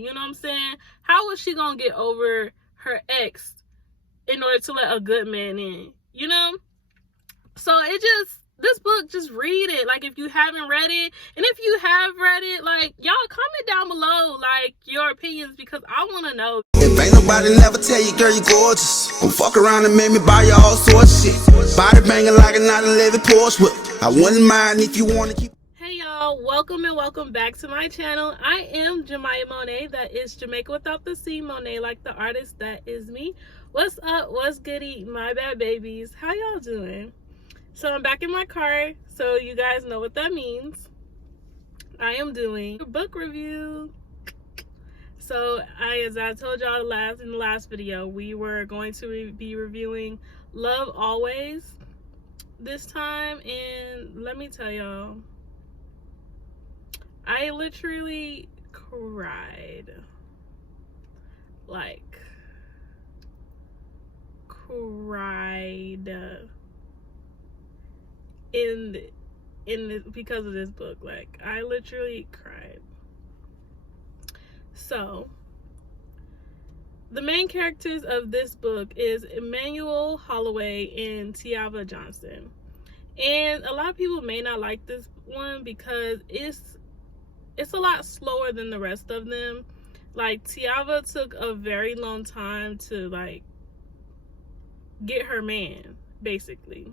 You know what I'm saying? How was she gonna get over her ex in order to let a good man in? You know? So this book, just read it. Like, if you haven't read it, and if you have read it, like, y'all comment down below, like, your opinions, because I want to know. If ain't nobody never tell you, girl, you gorgeous, don't fuck around and make me buy you all sorts of shit. Body banging like a 911 Porsche whip. I wouldn't mind if you want to keep. Hey y'all, welcome and welcome back to my channel. I am Jemiah Monet. That is Jamaica without the C. Monet, like the artist. That is me. What's up? What's goody, my bad babies? How y'all doing? So I'm back in my car, so you guys know what that means. I am doing a book review. So as I told y'all in the last video, we were going to be reviewing Love Always this time, and let me tell y'all, I literally cried. Like, cried because of this book. Like, I literally cried. So the main characters of this book is Emmanuel Holloway and Tiava Johnson, and a lot of people may not like this one because it's a lot slower than the rest of them. Like, Tiava took a very long time to, like, get her man, basically.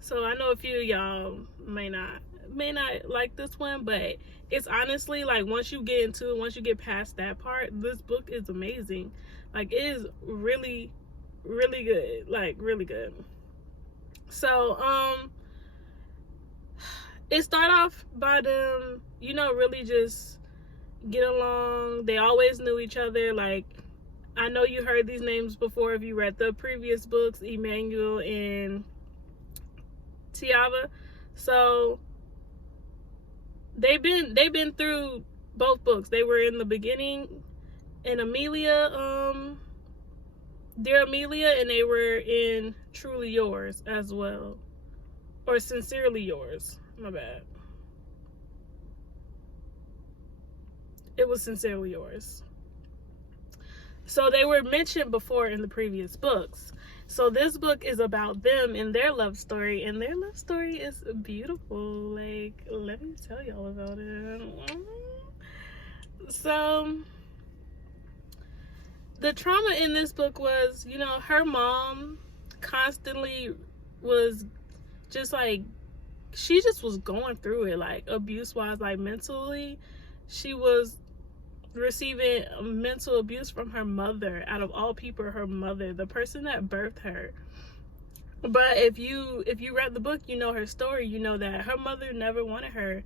So I know a few of y'all may not like this one, but it's honestly, like, once you get into it, once you get past that part, this book is amazing. Like, it is really, really good. Like, really good. So it started off by them, you know, really just get along. They always knew each other. Like, I know you heard these names before if you read the previous books, Emmanuel and Tiava. So they've been through both books. They were in the beginning in Amelia, Dear Amelia, and they were in Truly Yours as well, or Sincerely Yours. My bad. It was Sincerely Yours. So they were mentioned before in the previous books. So this book is about them and their love story, and their love story is beautiful. Like, let me tell y'all about it. So the trauma in this book was, you know, her mom constantly was just like, she just was going through it, like, abuse wise, like, mentally. She was receiving mental abuse from her mother. Out of all people, her mother, the person that birthed her. But if you read the book, you know her story. You know that her mother never wanted her.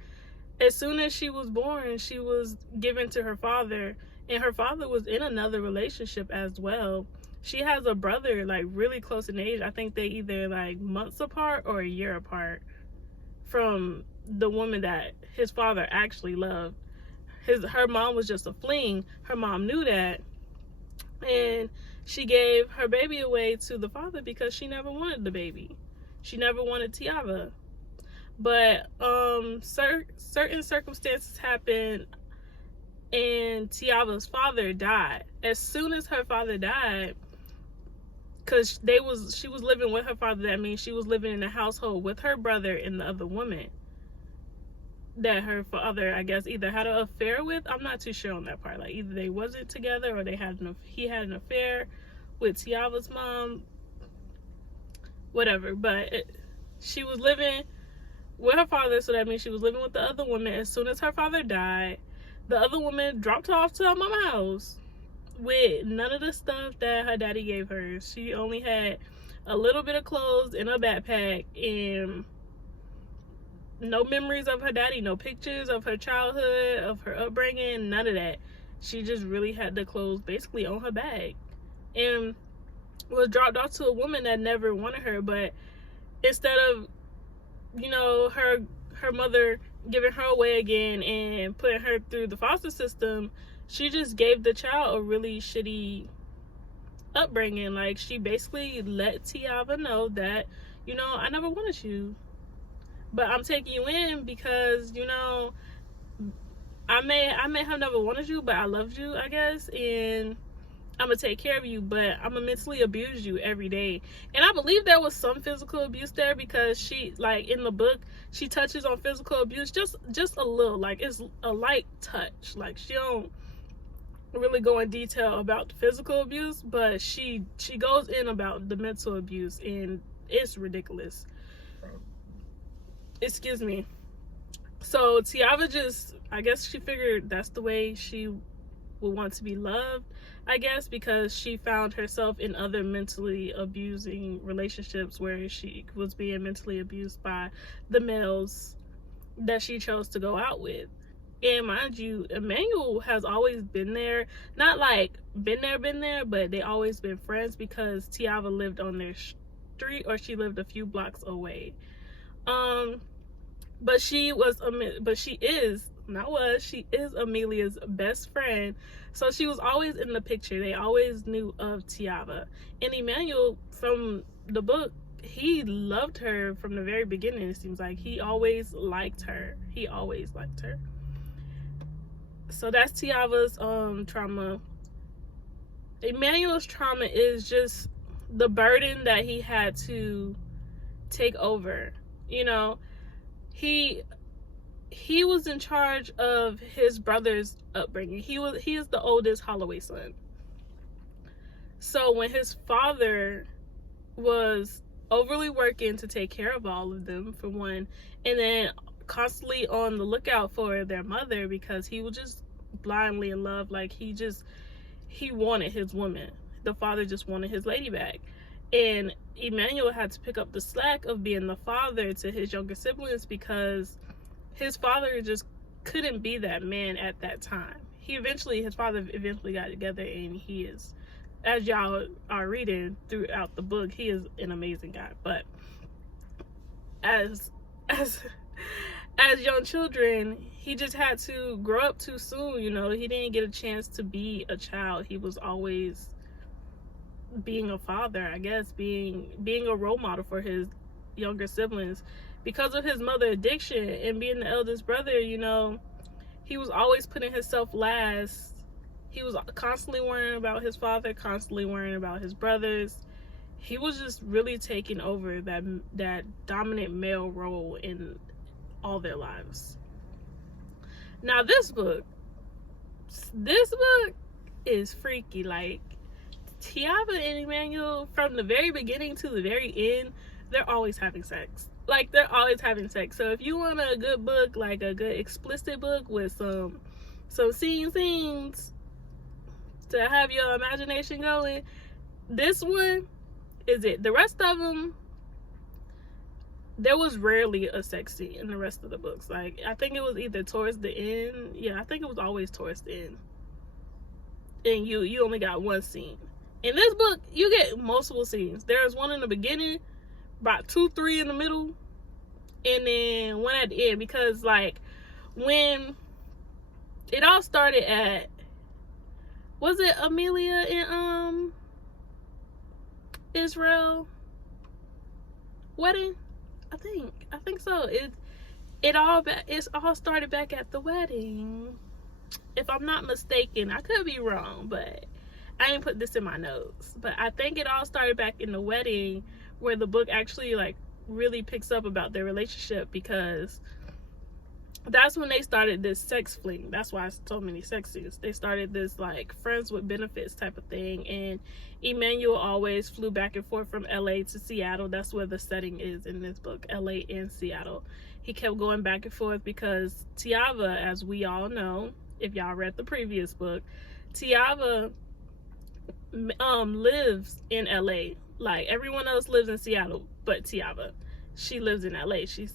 As soon as she was born, she was given to her father, and her father was in another relationship as well. She has a brother, like, really close in age. I think they either, like, months apart or a year apart from the woman that his father actually loved. Her mom was just a fling. Her mom knew that, and she gave her baby away to the father because she never wanted the baby. She never wanted Tiava. But certain circumstances happened, and Tiava's father died. As soon as her father died, because she was living with her father, that means she was living in a household with her brother and the other woman that her father, I guess, either had an affair with. I'm not too sure on that part. Like, either they wasn't together or he had an affair with Tiava's mom, whatever. But she was living with her father, so that means she was living with the other woman. As soon as her father died, the other woman dropped her off to her mama's house with none of the stuff that her daddy gave her. She only had a little bit of clothes in her backpack, and no memories of her daddy, no pictures of her childhood, of her upbringing, none of that. She just really had the clothes basically on her back, and was dropped off to a woman that never wanted her. But instead of, you know, her mother giving her away again and putting her through the foster system, she just gave the child a really shitty upbringing. Like, she basically let Tiava know that, you know, I never wanted you, but I'm taking you in because, you know, I may have never wanted you, but I loved you, I guess, and I'm gonna take care of you, but I'm gonna mentally abuse you every day. And I believe there was some physical abuse there, because she, like, in the book, she touches on physical abuse just a little, like it's a light touch. Like, she don't really go in detail about the physical abuse, but she goes in about the mental abuse, and it's ridiculous. Excuse me. So Tiava just, I guess she figured that's the way she would want to be loved, I guess, because she found herself in other mentally abusing relationships where she was being mentally abused by the males that she chose to go out with. And mind you, Emmanuel has always been there. Not like been there, but they always been friends, because Tiava lived on their street, or she lived a few blocks away. But she is Amelia's best friend. So she was always in the picture. They always knew of Tiava. And Emmanuel, from the book, he loved her from the very beginning. It seems like he always liked her. So that's Tiava's trauma. Emmanuel's trauma is just the burden that he had to take over. You know, he was in charge of his brother's upbringing. He is the oldest Holloway son. So when his father was overly working to take care of all of them, for one, and then constantly on the lookout for their mother, because he was just blindly in love. Like, he wanted his woman. The father just wanted his lady back. And Emmanuel had to pick up the slack of being the father to his younger siblings, because his father just couldn't be that man at that time. His father eventually got together, and he is, as y'all are reading throughout the book, he is an amazing guy. But as young children, he just had to grow up too soon. You know, he didn't get a chance to be a child. He was always being a father, I guess, being a role model for his younger siblings. Because of his mother addiction and being the eldest brother, you know, he was always putting himself last. He was constantly worrying about his father, constantly worrying about his brothers. He was just really taking over that dominant male role in all their lives. Now this book is freaky. Like, Tiava and Emmanuel, from the very beginning to the very end, they're always having sex. Like, they're always having sex. So if you want a good book, like a good explicit book with some scenes to have your imagination going, this one is it. The rest of them, there was rarely a sex scene in the rest of the books. Like, I think it was either towards the end. Yeah, I think it was always towards the end. And you only got one scene. In this book, you get multiple scenes. There's one in the beginning, about 2-3 in the middle, and then one at the end. Because, like, when it all started at, was it Amelia and Israel wedding? I think so. It's all started back at the wedding, if I'm not mistaken. I could be wrong, but I didn't put this in my notes. But I think it all started back in the wedding, where the book actually, like, really picks up about their relationship, because that's when they started this sex fling. That's why it's so many sex scenes. They started this, like, friends with benefits type of thing. And Emmanuel always flew back and forth from LA to Seattle. That's where the setting is in this book, LA and Seattle. He kept going back and forth because Tiava, as we all know, if y'all read the previous book, Tiava lives in LA. Like, everyone else lives in Seattle, but Tiava, she lives in LA. She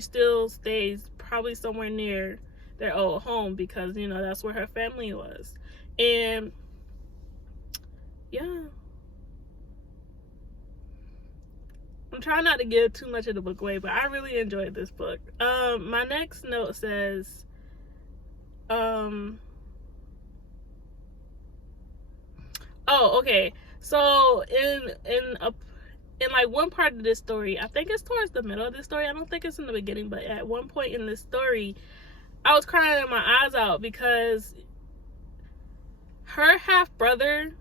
still stays probably somewhere near their old home, because, you know, that's where her family was. And yeah, I'm trying not to give too much of the book away, but I really enjoyed this book. My next note says, oh, okay. So in like one part of this story, I think it's towards the middle of the story. I don't think it's in the beginning, but at one point in this story, I was crying my eyes out because her half brother,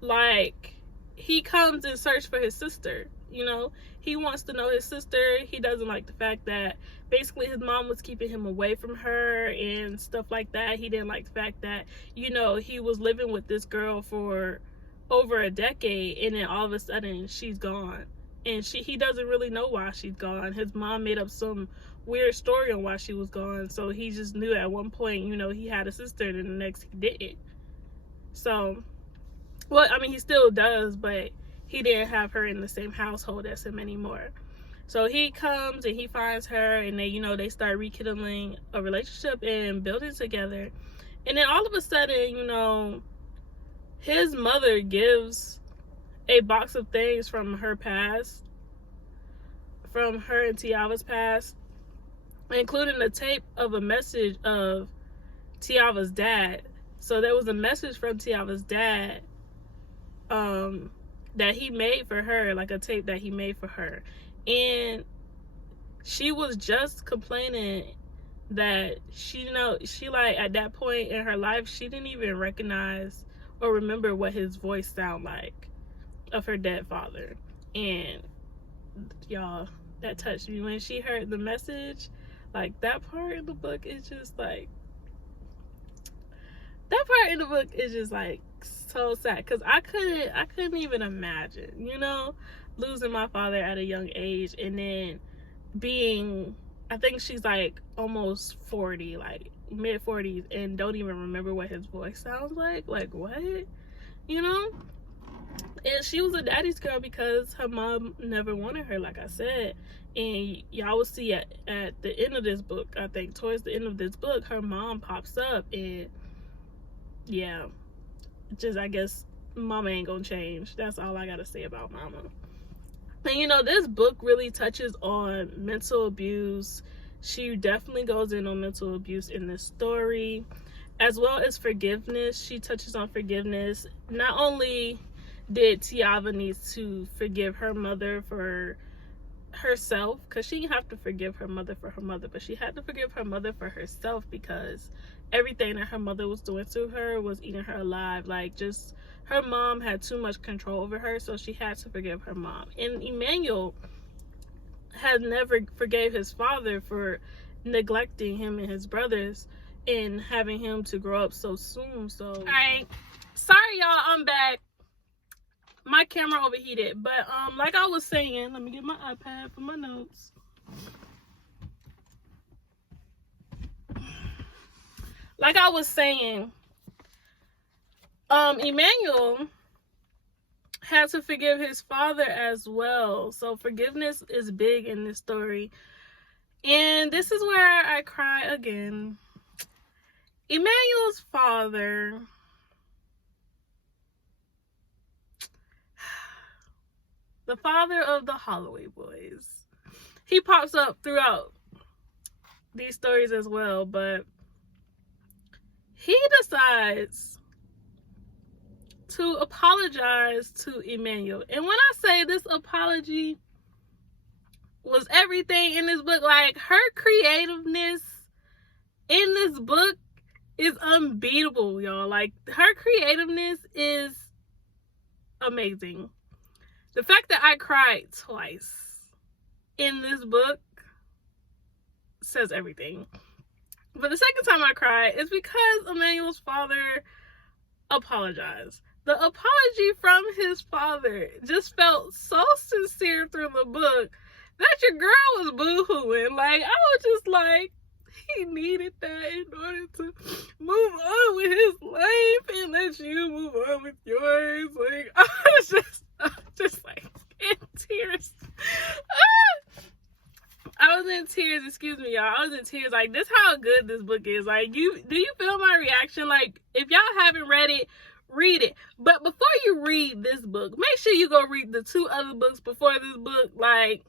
like, he comes and search for his sister. You know, he wants to know his sister. He doesn't like the fact that basically his mom was keeping him away from her and stuff like that. He didn't like the fact that, you know, he was living with this girl for over a decade, and then all of a sudden she's gone, and he doesn't really know why she's gone. His mom made up some weird story on why she was gone, so he just knew at one point, you know, he had a sister, and the next he didn't. So, well, I mean, he still does, but he didn't have her in the same household as him anymore. So he comes and he finds her, and they, you know, they start rekindling a relationship and building together. And then all of a sudden, you know, his mother gives a box of things from her past, from her and Tiava's past, including a tape of a message of Tiava's dad. So there was a message from Tiava's dad that he made for her, like a tape that he made for her. And she was just complaining that she like at that point in her life, she didn't even recognize or remember what his voice sounded like of her dead father. And y'all, that touched me when she heard the message. Like, that part in the book is just like, so sad, because I couldn't even imagine, you know, losing my father at a young age, and then being, I think she's like almost 40, like mid 40s, and don't even remember what his voice sounds like what, you know. And she was a daddy's girl because her mom never wanted her, like I said. And y'all will see at the end of this book, I think towards the end of this book, her mom pops up, and yeah, just, I guess mama ain't gonna change. That's all I gotta say about mama. And you know, this book really touches on mental abuse. She definitely goes in on mental abuse in this story, as well as forgiveness. She touches on forgiveness. Not only did Tiava need to forgive her mother for herself, because she didn't have to forgive her mother for her mother, but she had to forgive her mother for herself, because everything that her mother was doing to her was eating her alive. Like, just, her mom had too much control over her, so she had to forgive her mom. And Emmanuel had never forgave his father for neglecting him and his brothers and having him to grow up so soon. So, all right, sorry y'all, I'm back. My camera overheated, but like I was saying, let me get my iPad for my notes. Like I was saying, Emmanuel had to forgive his father as well. So forgiveness is big in this story. And this is where I cry again. Emmanuel's father, the father of the Holloway boys, he pops up throughout these stories as well, but he decides to apologize to Emmanuel. And when I say this apology was everything in this book, like, her creativeness in this book is unbeatable, y'all. Like, her creativeness is amazing. The fact that I cried twice in this book says everything. But the second time I cried is because Emmanuel's father apologized. The apology from his father just felt so sincere through the book that your girl was boo-hooing. Like, I was just like, he needed that in order to move on with his life and let you move on with yours. Like, I was just like in tears. I was in tears, excuse me, y'all. I was in tears. Like, this how good this book is. Like, do you feel my reaction? Like, if y'all haven't read it, read it. But before you read this book, make sure you go read the 2 other books before this book. Like,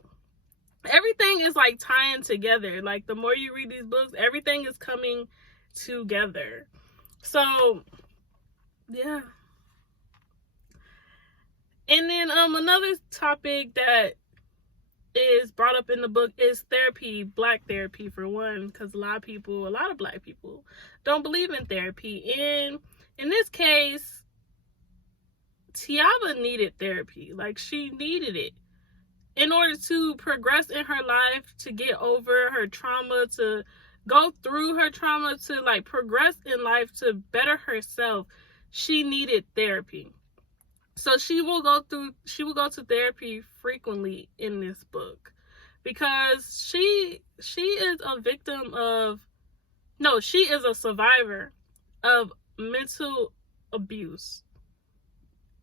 everything is like tying together. Like, the more you read these books, everything is coming together. So, yeah. And then another topic that is brought up in the book is therapy, black therapy for one, because a lot of black people don't believe in therapy. And in this case, Tiava needed therapy. Like, she needed it in order to progress in her life, to get over her trauma, to go through her trauma, to like progress in life, to better herself. She needed therapy. So she will go to therapy frequently in this book, because she is a victim of, no, she is a survivor of mental abuse,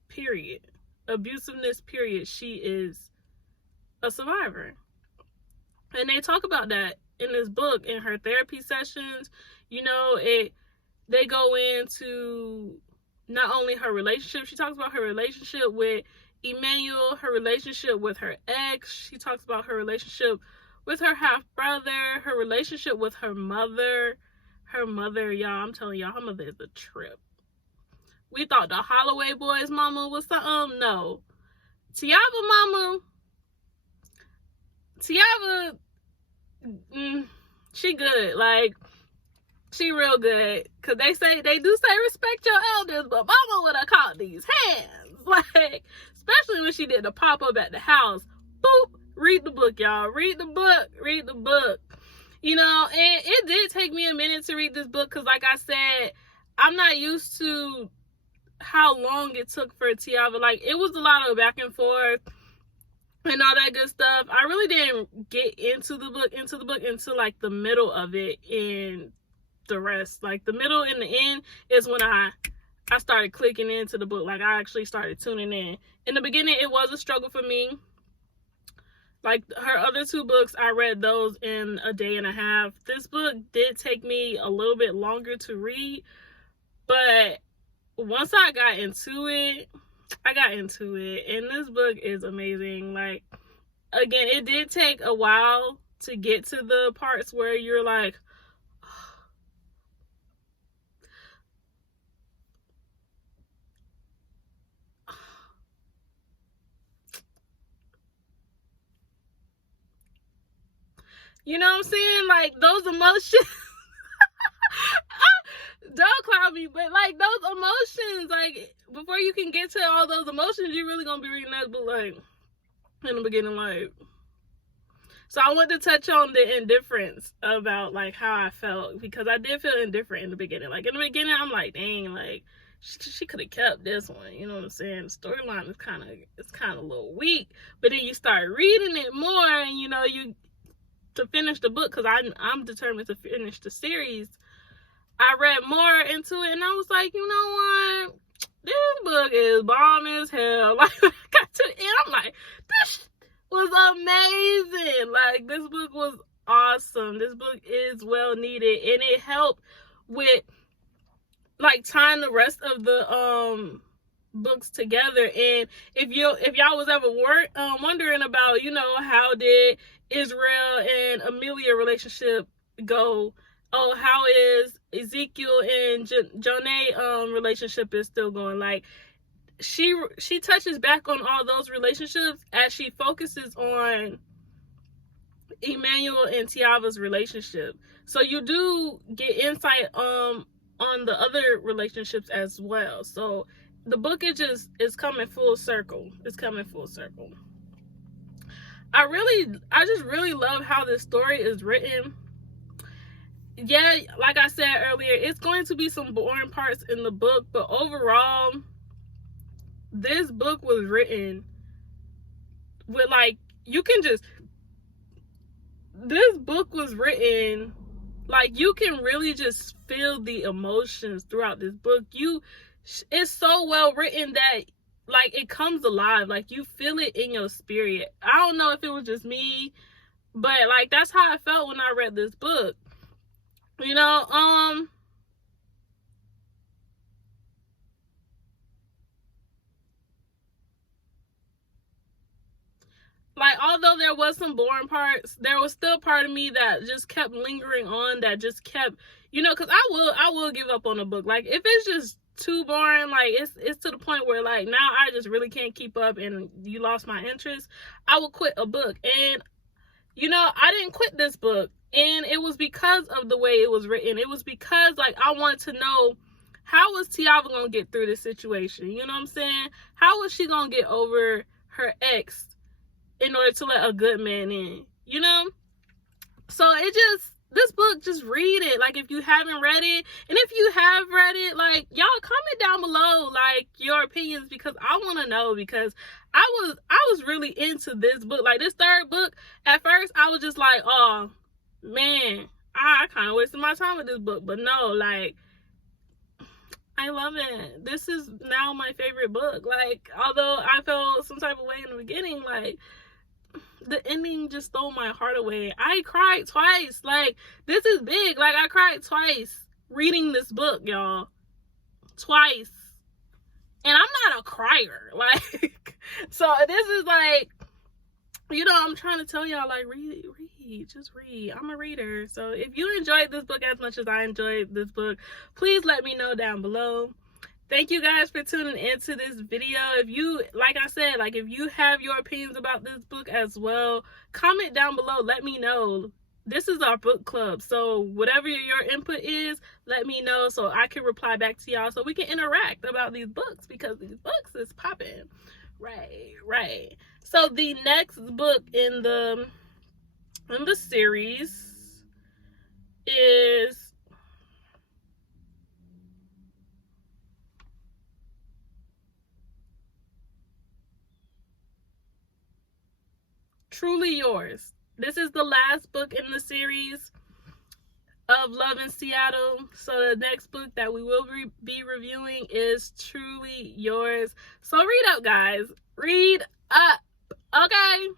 period. Abusiveness, period. She is a survivor. And they talk about that in this book, in her therapy sessions. You know, they go into not only her relationship, she talks about her relationship with Emmanuel, her relationship with her ex, she talks about her relationship with her half-brother, her relationship with her mother. Her mother, y'all, I'm telling y'all, her mother is a trip. We thought the Holloway boys' mama was something. No. Tiava mama, Tiava, she good. Like, she real good. Because they do say respect your elders, but mama would have caught these hands. Like, especially when she did the pop-up at the house. Boop. Read the book, y'all. Read the book. Read the book. You know, and it did take me a minute to read this book, because like I said, I'm not used to how long it took for Tiava. Like, it was a lot of back and forth and all that good stuff. I really didn't get into the book until like the middle of it, and the rest, like the middle and the end, is when I started clicking into the book. Like, I actually started tuning in. In the beginning, it was a struggle for me. Like, her other two books, I read those in a day and a half. This book did take me a little bit longer to read, but once I got into it, and this book is amazing. Like, again, it did take a while to get to the parts where you're like, you know what I'm saying? Like, those emotions, don't cloud me, but like those emotions, like, before you can get to all those emotions, you're really gonna be reading that book, like, in the beginning, like. So I want to touch on the indifference about like how I felt, because I did feel indifferent in the beginning. Like, in the beginning, I'm like, dang, like, she could have kept this one, you know what I'm saying? The storyline is kind of a little weak, but then you start reading it more, and you know, to finish the book, because I'm determined to finish the series. I read more into it, and I was like, you know what? This book is bomb as hell. Like, when I got to the end, I'm like, this was amazing. Like, this book was awesome. This book is well needed, and it helped with like tying the rest of the books together. And if y'all was ever wondering about, you know, how did Israel and Amelia relationship go, how is Ezekiel and Jonah relationship is still going, like, she touches back on all those relationships as she focuses on Emmanuel and Tiava's relationship. So you do get insight on the other relationships as well. So the book is coming full circle. It's coming full circle. I just really love how this story is written. Yeah, like I said earlier, it's going to be some boring parts in the book, but overall, this book was written with, like, this book was written, like, you can really just feel the emotions throughout this book. It's so well written that, like, it comes alive. Like, you feel it in your spirit. I don't know if it was just me, but, like, that's how I felt when I read this book. You know, like, although there was some boring parts, there was still part of me that just kept lingering on, that just kept, you know, because I will give up on a book. Like, if it's just too boring. Like, it's to the point where, like, now I just really can't keep up and you lost my interest, I will quit a book. And, you know, I didn't quit this book. And it was because of the way it was written. It was because, like, I wanted to know, how was Tiava going to get through this situation? You know what I'm saying? How was she going to get over her ex in order to let a good man in? You know? So this book, just read it. Like, if you haven't read it, and if you have read it, like, y'all comment down below, like, your opinions, because I want to know, because I was really into this book. Like, this third book, at first, I was just like, oh, man, I kind of wasted my time with this book. But no, like, I love it. This is now my favorite book. Like, although I felt some type of way in the beginning, like, the ending just stole my heart away. I cried twice. Like, this is big. Like, I cried twice reading this book, y'all. Twice. And I'm not a crier. Like, so this is like, you know, I'm trying to tell y'all, like, read, just read. I'm a reader. So if you enjoyed this book as much as I enjoyed this book, please let me know down below. Thank you guys for tuning into this video. If you, like I said, like, if you have your opinions about this book as well, comment down below. Let me know. This is our book club. So whatever your input is, let me know so I can reply back to y'all so we can interact about these books, because these books is popping. Right. So the next book in the series is Truly Yours. This is the last book in the series of Love in Seattle. So the next book that we will be reviewing is Truly Yours. So read up, guys. Read up, okay?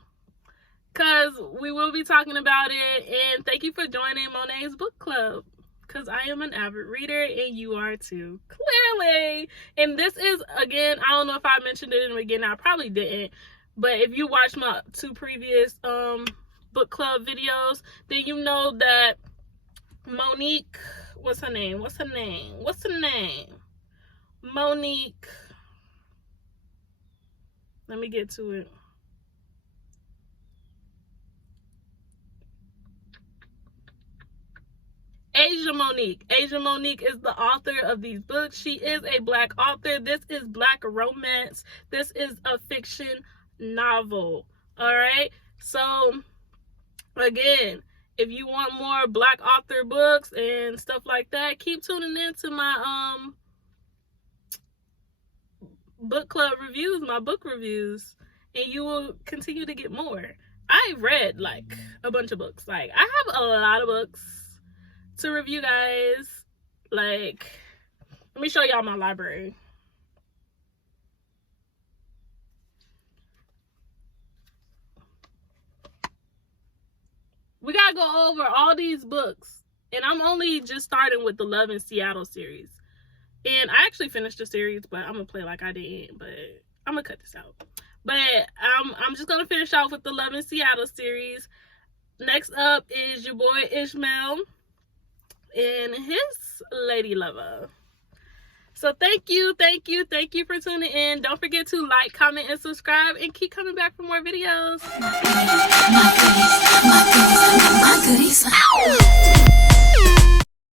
Because we will be talking about it. And thank you for joining Monet's book club, because I am an avid reader and you are too, clearly. And this is, again, I don't know if I mentioned it in the beginning. I probably didn't. But if you watch my 2 previous book club videos, then you know that Monique, what's her name? Monique. Let me get to it. Asia Monique is the author of these books. She is a Black author. This is Black romance. This is a fiction novel. All right. So again, if you want more Black author books and stuff like that, keep tuning in to my book club reviews, my book reviews, and you will continue to get more. I read like a bunch of books. Like, I have a lot of books to review, guys. Like, let me show y'all my library. We gotta go over all these books, and I'm only just starting with the Love in Seattle series. And I actually finished the series, but I'm gonna play like I didn't. But I'm gonna cut this out. But I'm just gonna finish off with the Love in Seattle series. Next up is your boy Ishmael and his lady lover. So thank you for tuning in. Don't forget to like, comment, and subscribe, and keep coming back for more videos. My goodies.